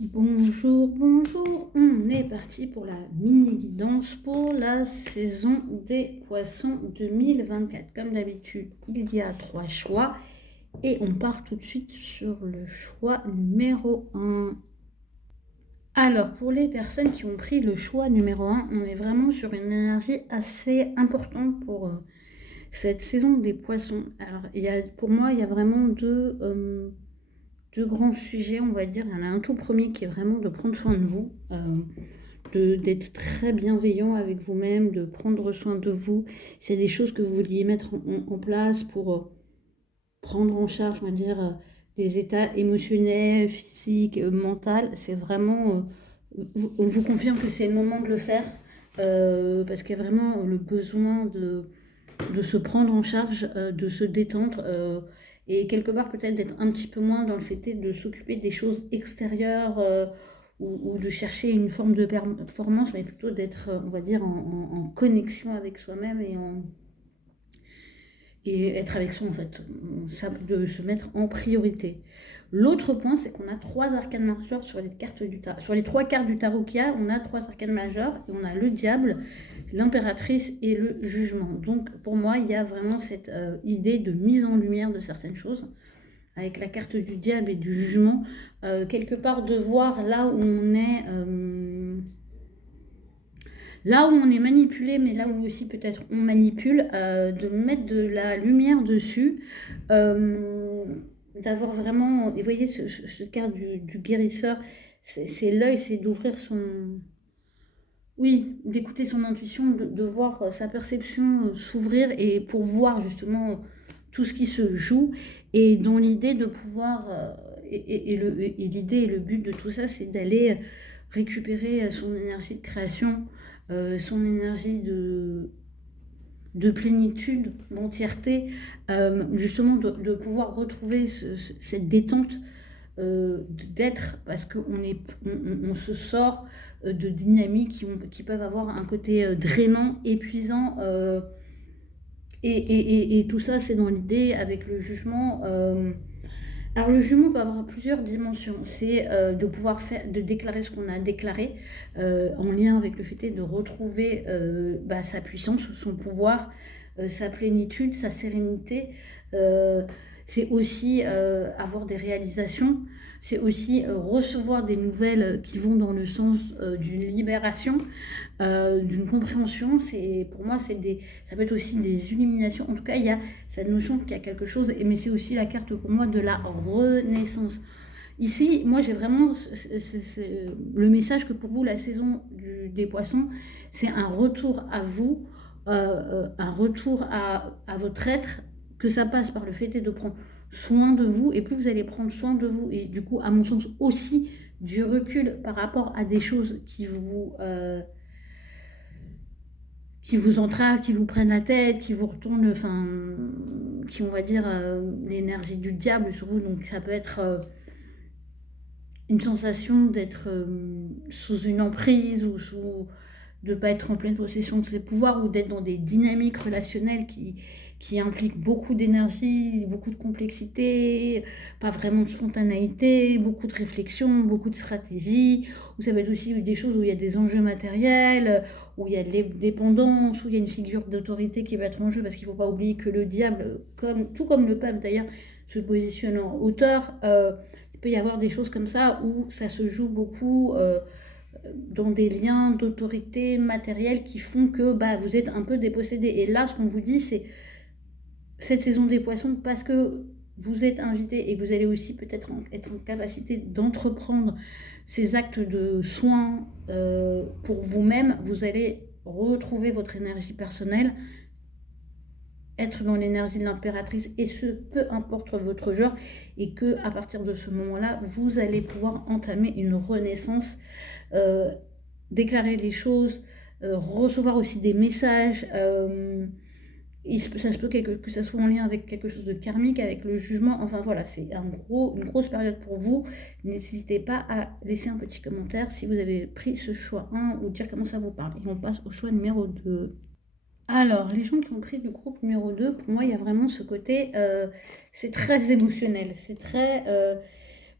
Bonjour, bonjour, on est parti pour la mini-guidance pour la saison des poissons 2024. Comme d'habitude, il y a 3 choix et on part tout de suite sur le choix numéro 1. Alors, pour les personnes qui ont pris le choix numéro 1, on est vraiment sur une énergie assez importante pour cette saison des poissons. Alors, pour moi, il y a vraiment deux grands sujets, on va dire. Il y en a un tout premier qui est vraiment de prendre soin de vous, d'être très bienveillant avec vous-même, de prendre soin de vous. C'est des choses que vous vouliez mettre en place pour prendre en charge, on va dire, des états émotionnels, physiques, mentaux. C'est vraiment, on vous confirme que c'est le moment de le faire, parce qu'il y a vraiment le besoin de se prendre en charge, de se détendre, et quelque part peut-être d'être un petit peu moins dans le fait de s'occuper des choses extérieures, ou de chercher une forme de performance, mais plutôt d'être, on va dire, en connexion avec soi-même et être avec soi en fait, de se mettre en priorité. L'autre point, c'est qu'on a 3 arcanes majeurs sur les cartes du tarot. Sur les 3 cartes du tarot qu'il y a, on a 3 arcanes majeurs et on a le diable, l'impératrice et le jugement. Donc pour moi, il y a vraiment cette idée de mise en lumière de certaines choses avec la carte du diable et du jugement, quelque part de voir là où on est manipulé, mais là où aussi peut-être on manipule, de mettre de la lumière dessus, euh, d'avoir vraiment, et vous voyez ce carte du guérisseur, c'est l'œil, c'est d'ouvrir oui, d'écouter son intuition, de voir sa perception s'ouvrir et pour voir justement tout ce qui se joue et dans l'idée de pouvoir, et l'idée et le but de tout ça, c'est d'aller récupérer son énergie de création, son énergie de plénitude, d'entièreté, justement de pouvoir retrouver cette détente, d'être, parce on se sort de dynamiques qui peuvent avoir un côté drainant, épuisant, et tout ça c'est dans l'idée avec le jugement. Alors le jugement peut avoir plusieurs dimensions. C'est de pouvoir de déclarer ce qu'on a déclaré, en lien avec le fait de retrouver sa puissance, son pouvoir, sa plénitude, sa sérénité. Euh, c'est aussi avoir des réalisations. C'est aussi recevoir des nouvelles qui vont dans le sens d'une libération, d'une compréhension. Pour moi, ça peut être aussi des illuminations. En tout cas, il y a cette notion qu'il y a quelque chose, mais c'est aussi la carte pour moi de la renaissance. Ici, moi, j'ai vraiment le message que pour vous, la saison des poissons, c'est un retour à vous, un retour à votre être, que ça passe par le fait de prendre soin de vous, et plus vous allez prendre soin de vous, et du coup, à mon sens, aussi du recul par rapport à des choses qui vous entravent, qui vous prennent la tête, qui vous retournent, enfin, qui, on va dire, l'énergie du diable sur vous. Donc ça peut être une sensation d'être sous une emprise ou de ne pas être en pleine possession de ses pouvoirs, ou d'être dans des dynamiques relationnelles qui impliquent beaucoup d'énergie, beaucoup de complexité, pas vraiment de spontanéité, beaucoup de réflexion, beaucoup de stratégie, ou ça peut être aussi des choses où il y a des enjeux matériels, où il y a de la dépendance, où il y a une figure d'autorité qui va être en jeu, parce qu'il ne faut pas oublier que le diable, tout comme le pape d'ailleurs, se positionne en hauteur. Il peut y avoir des choses comme ça où ça se joue beaucoup dans des liens d'autorité matérielle qui font que vous êtes un peu dépossédé. Et là, ce qu'on vous dit, c'est cette saison des poissons, parce que vous êtes invité et vous allez aussi peut-être être en capacité d'entreprendre ces actes de soins pour vous-même, vous allez retrouver votre énergie personnelle, être dans l'énergie de l'impératrice, et ce, peu importe votre genre, et que à partir de ce moment-là, vous allez pouvoir entamer une renaissance, euh, déclarer les choses, recevoir aussi des messages. Ça se peut que ça soit en lien avec quelque chose de karmique, avec le jugement. Enfin voilà, c'est une grosse période pour vous. N'hésitez pas à laisser un petit commentaire si vous avez pris ce choix 1 ou dire comment ça vous parle. Et on passe au choix numéro 2. Alors, les gens qui ont pris du groupe numéro 2, pour moi, il y a vraiment ce côté, c'est très émotionnel. C'est très,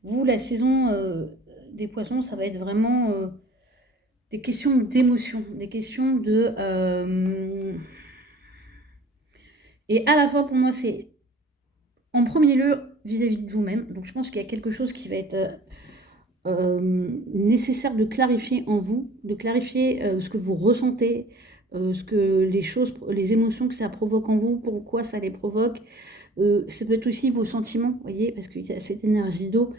vous, la saison des poissons, ça va être vraiment des questions d'émotion, des questions de... et à la fois, pour moi, c'est en premier lieu vis-à-vis de vous-même. Donc je pense qu'il y a quelque chose qui va être nécessaire de clarifier en vous, de clarifier ce que vous ressentez, ce que les choses, les émotions que ça provoque en vous, pourquoi ça les provoque. Ça peut être aussi vos sentiments, vous voyez, parce qu'il y a cette énergie d'eau.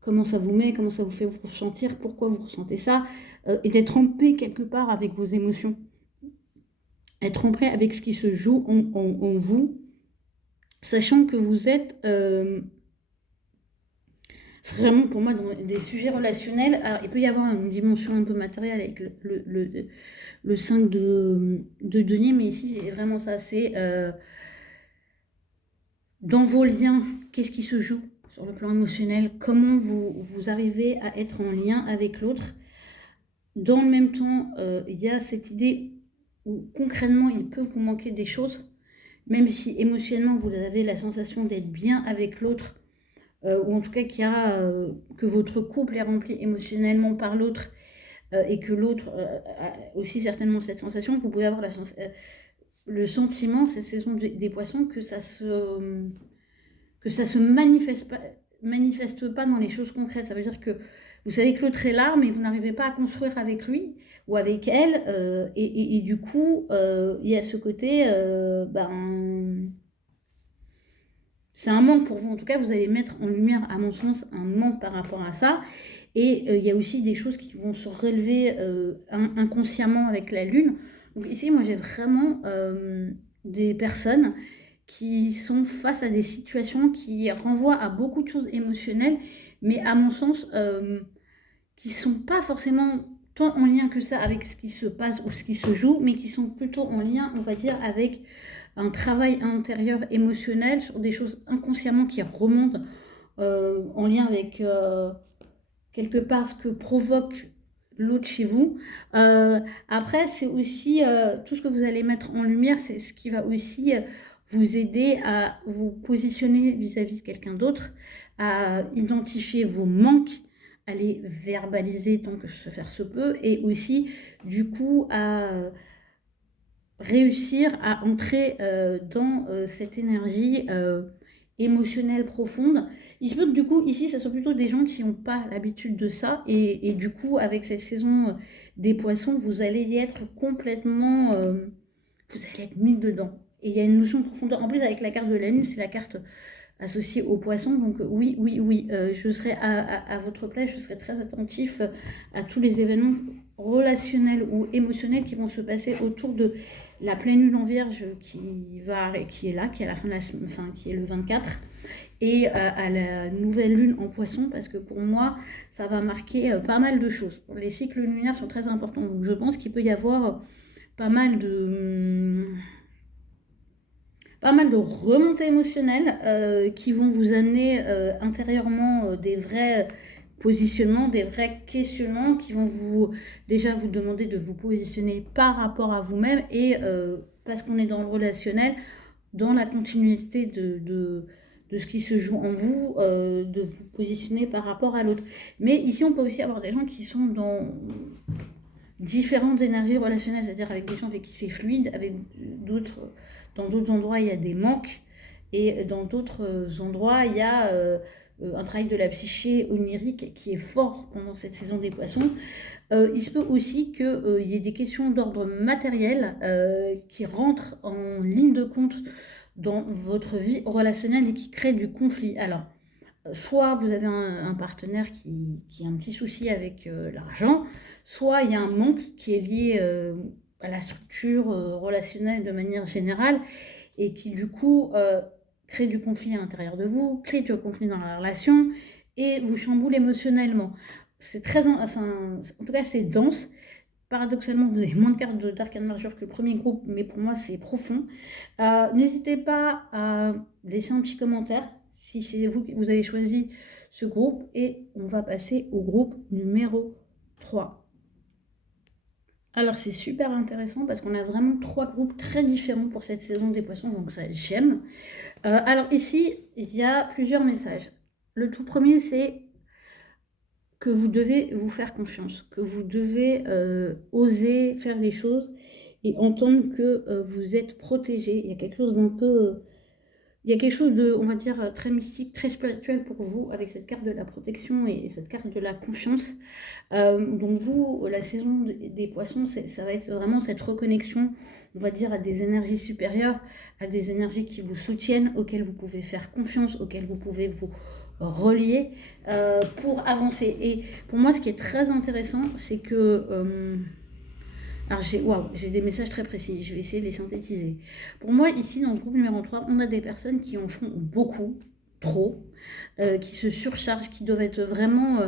Comment ça vous met, comment ça vous fait vous ressentir, pourquoi vous ressentez ça, et d'être en paix quelque part avec vos émotions. Être en paix avec ce qui se joue en vous, sachant que vous êtes vraiment, pour moi, dans des sujets relationnels. Alors, il peut y avoir une dimension un peu matérielle avec le 5 de denier, mais ici, c'est vraiment ça, c'est dans vos liens, qu'est-ce qui se joue sur le plan émotionnel, comment vous arrivez à être en lien avec l'autre. Dans le même temps, il y a cette idée où concrètement, il peut vous manquer des choses, même si émotionnellement, vous avez la sensation d'être bien avec l'autre, ou en tout cas que votre couple est rempli émotionnellement par l'autre, et que l'autre a aussi certainement cette sensation, vous pouvez avoir le sentiment, cette saison des poissons, que ça se manifeste pas dans les choses concrètes. Ça veut dire que vous savez que l'autre est là, mais vous n'arrivez pas à construire avec lui ou avec elle, et du coup, il y a ce côté, c'est un manque pour vous. En tout cas, vous allez mettre en lumière, à mon sens, un manque par rapport à ça. Et il y a aussi des choses qui vont se relever inconsciemment avec la lune. Donc ici, moi, j'ai vraiment des personnes qui sont face à des situations qui renvoient à beaucoup de choses émotionnelles, mais à mon sens, qui ne sont pas forcément tant en lien que ça avec ce qui se passe ou ce qui se joue, mais qui sont plutôt en lien, on va dire, avec un travail intérieur émotionnel sur des choses inconsciemment qui remontent en lien avec quelque part ce que provoque l'autre chez vous. Après, c'est aussi tout ce que vous allez mettre en lumière, c'est ce qui va aussi vous aider à vous positionner vis-à-vis de quelqu'un d'autre, à identifier vos manques, à les verbaliser tant que faire se peut, et aussi du coup à réussir à entrer dans cette énergie émotionnelle profonde. Il se peut que du coup ici ça soit plutôt des gens qui n'ont pas l'habitude de ça, et du coup avec cette saison des poissons, vous allez y être complètement, vous allez être mis dedans. Et il y a une notion de profondeur. En plus, avec la carte de la lune, c'est la carte associée aux poissons. Donc oui, je serai à votre place, je serai très attentif à tous les événements relationnels ou émotionnels qui vont se passer autour de la pleine lune en Vierge qui est là, qui est à la fin de la semaine, enfin qui est le 24, et à la nouvelle lune en Poisson, parce que pour moi, ça va marquer pas mal de choses. Les cycles lunaires sont très importants, donc je pense qu'il peut y avoir pas mal de remontées émotionnelles qui vont vous amener intérieurement des vrais positionnements, des vrais questionnements qui vont déjà vous demander de vous positionner par rapport à vous-même, et parce qu'on est dans le relationnel, dans la continuité de ce qui se joue en vous, de vous positionner par rapport à l'autre. Mais ici, on peut aussi avoir des gens qui sont dans différentes énergies relationnelles, c'est-à-dire avec des gens avec qui c'est fluide, avec d'autres, dans d'autres endroits il y a des manques, et dans d'autres endroits il y a un travail de la psyché onirique qui est fort pendant cette saison des poissons. Il se peut aussi qu'il y ait des questions d'ordre matériel qui rentrent en ligne de compte dans votre vie relationnelle et qui créent du conflit. Alors, soit vous avez un partenaire qui a un petit souci avec l'argent, soit il y a un manque qui est lié à la structure relationnelle de manière générale, et qui du coup crée du conflit à l'intérieur de vous, crée du conflit dans la relation, et vous chamboule émotionnellement. C'est en tout cas c'est dense. Paradoxalement, vous avez moins de cartes d'arcane majeure que le premier groupe, mais pour moi c'est profond. N'hésitez pas à laisser un petit commentaire si c'est vous qui avez choisi ce groupe, et on va passer au groupe numéro 3. Alors c'est super intéressant parce qu'on a vraiment 3 groupes très différents pour cette saison des poissons, donc ça j'aime. Alors ici, il y a plusieurs messages. Le tout premier, c'est que vous devez vous faire confiance, que vous devez oser faire les choses et entendre que vous êtes protégé. Il y a quelque chose d'un peu... il y a quelque chose de, on va dire, très mystique, très spirituel pour vous avec cette carte de la protection et cette carte de la confiance. Donc vous, la saison des poissons, ça va être vraiment cette reconnexion, on va dire, à des énergies supérieures, à des énergies qui vous soutiennent, auxquelles vous pouvez faire confiance, auxquelles vous pouvez vous relier pour avancer. Et pour moi, ce qui est très intéressant, c'est que... alors j'ai des messages très précis, je vais essayer de les synthétiser. Pour moi, ici, dans le groupe numéro 3, on a des personnes qui en font beaucoup, trop, qui se surchargent, qui doivent être vraiment...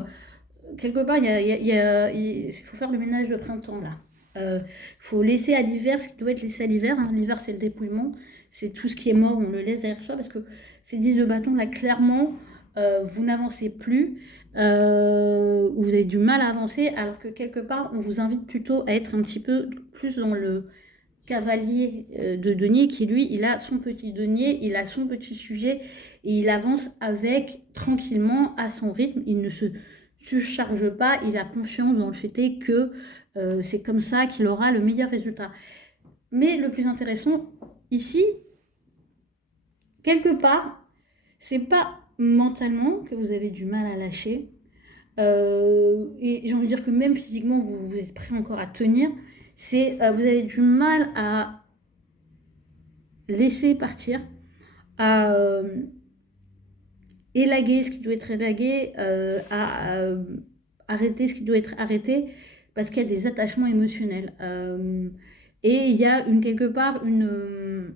quelque part, il faut faire le ménage de printemps, là. Il faut laisser à l'hiver ce qui doit être laissé à l'hiver. Hein. L'hiver, c'est le dépouillement. C'est tout ce qui est mort, on le laisse derrière soi. Parce que ces 10 de bâton, là, clairement, vous n'avancez plus. Vous avez du mal à avancer. Alors que quelque part, on vous invite plutôt à être un petit peu plus dans le cavalier de denier qui, lui, il a son petit denier, il a son petit sujet. Et il avance avec, tranquillement, à son rythme. Il ne se surcharge pas, il a confiance dans le fait que c'est comme ça qu'il aura le meilleur résultat. Mais le plus intéressant, ici, quelque part, c'est pas mentalement que vous avez du mal à lâcher. Et j'ai envie de dire que même physiquement, vous êtes prêt encore à tenir. C'est vous avez du mal à laisser partir, à élaguer ce qui doit être élagué, à arrêter ce qui doit être arrêté, parce qu'il y a des attachements émotionnels. Et il y a quelque part une...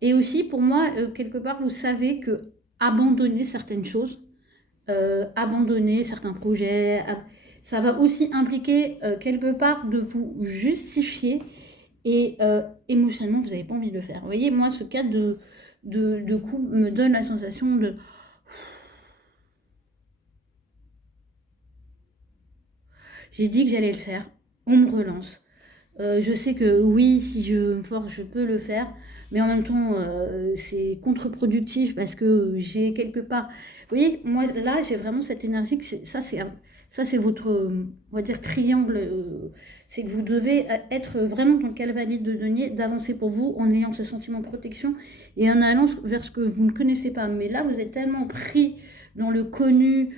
et aussi, pour moi, quelque part, vous savez que abandonner certaines choses, abandonner certains projets, ça va aussi impliquer quelque part de vous justifier et émotionnellement, vous n'avez pas envie de le faire. Vous voyez, moi, ce cas de coup me donne la sensation de... J'ai dit que j'allais le faire, on me relance. Je sais que oui, si je me force, je peux le faire, mais en même temps, c'est contre-productif parce que j'ai quelque part... Vous voyez, moi, là, j'ai vraiment cette énergie que ça, c'est votre, on va dire, triangle. C'est que vous devez être vraiment dans le cavalier de denier, d'avancer pour vous en ayant ce sentiment de protection et en allant vers ce que vous ne connaissez pas. Mais là, vous êtes tellement pris dans le connu,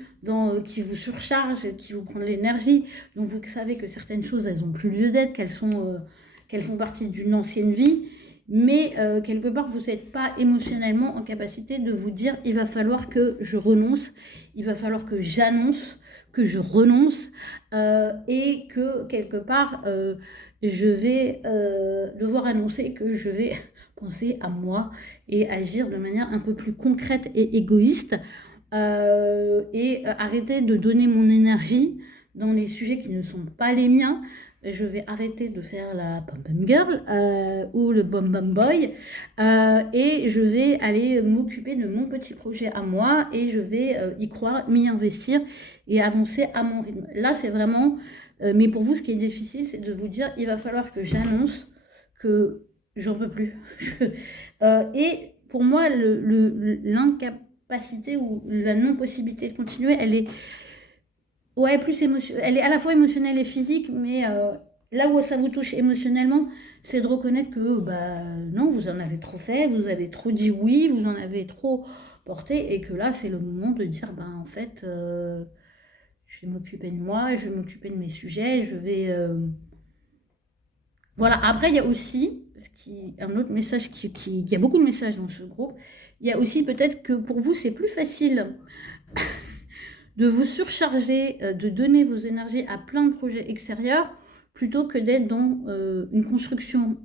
qui vous surcharge, qui vous prend de l'énergie. Donc vous savez que certaines choses, elles n'ont plus lieu d'être, qu'elles font partie d'une ancienne vie. Mais quelque part, vous n'êtes pas émotionnellement en capacité de vous dire il va falloir que je renonce, il va falloir que j'annonce, que je renonce et que quelque part, je vais devoir annoncer que je vais penser à moi et agir de manière un peu plus concrète et égoïste. Et arrêter de donner mon énergie dans les sujets qui ne sont pas les miens. Je vais arrêter de faire la pom-pom girl ou le bom-bom boy et je vais aller m'occuper de mon petit projet à moi et je vais y croire, m'y investir et avancer à mon rythme. Là, c'est vraiment... mais pour vous, ce qui est difficile, c'est de vous dire, il va falloir que j'annonce que j'en peux plus. Et pour moi, l'incapacité ou la non-possibilité de continuer, elle est... Ouais, elle est à la fois émotionnelle et physique, mais là où ça vous touche émotionnellement, c'est de reconnaître que bah, non, vous en avez trop fait, vous avez trop dit oui, vous en avez trop porté, et que là, c'est le moment de dire, ben, en fait, je vais m'occuper de moi, je vais m'occuper de mes sujets, je vais... Voilà, après, il y a aussi, un autre message, il y a beaucoup de messages dans ce groupe, il y a aussi peut-être que pour vous, c'est plus facile de vous surcharger, de donner vos énergies à plein de projets extérieurs, plutôt que d'être dans une construction,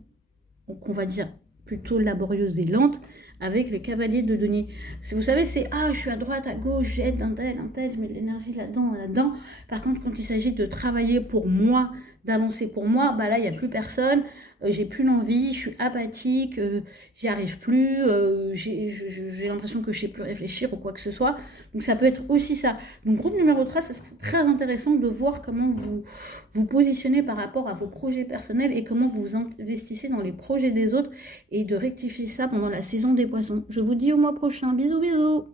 qu'on va dire, plutôt laborieuse et lente, avec le cavalier de denier. Vous savez, c'est « Ah, je suis à droite, à gauche, j'aide un tel, je mets de l'énergie là-dedans, là-dedans. » Par contre, quand il s'agit de travailler pour moi, d'avancer pour moi, bah là, il n'y a plus personne. J'ai plus l'envie, je suis apathique, j'y arrive plus, j'ai l'impression que je sais plus réfléchir ou quoi que ce soit. Donc ça peut être aussi ça. Donc groupe numéro 3, ça serait très intéressant de voir comment vous vous positionnez par rapport à vos projets personnels et comment vous investissez dans les projets des autres et de rectifier ça pendant la saison des poissons. Je vous dis au mois prochain. Bisous, bisous.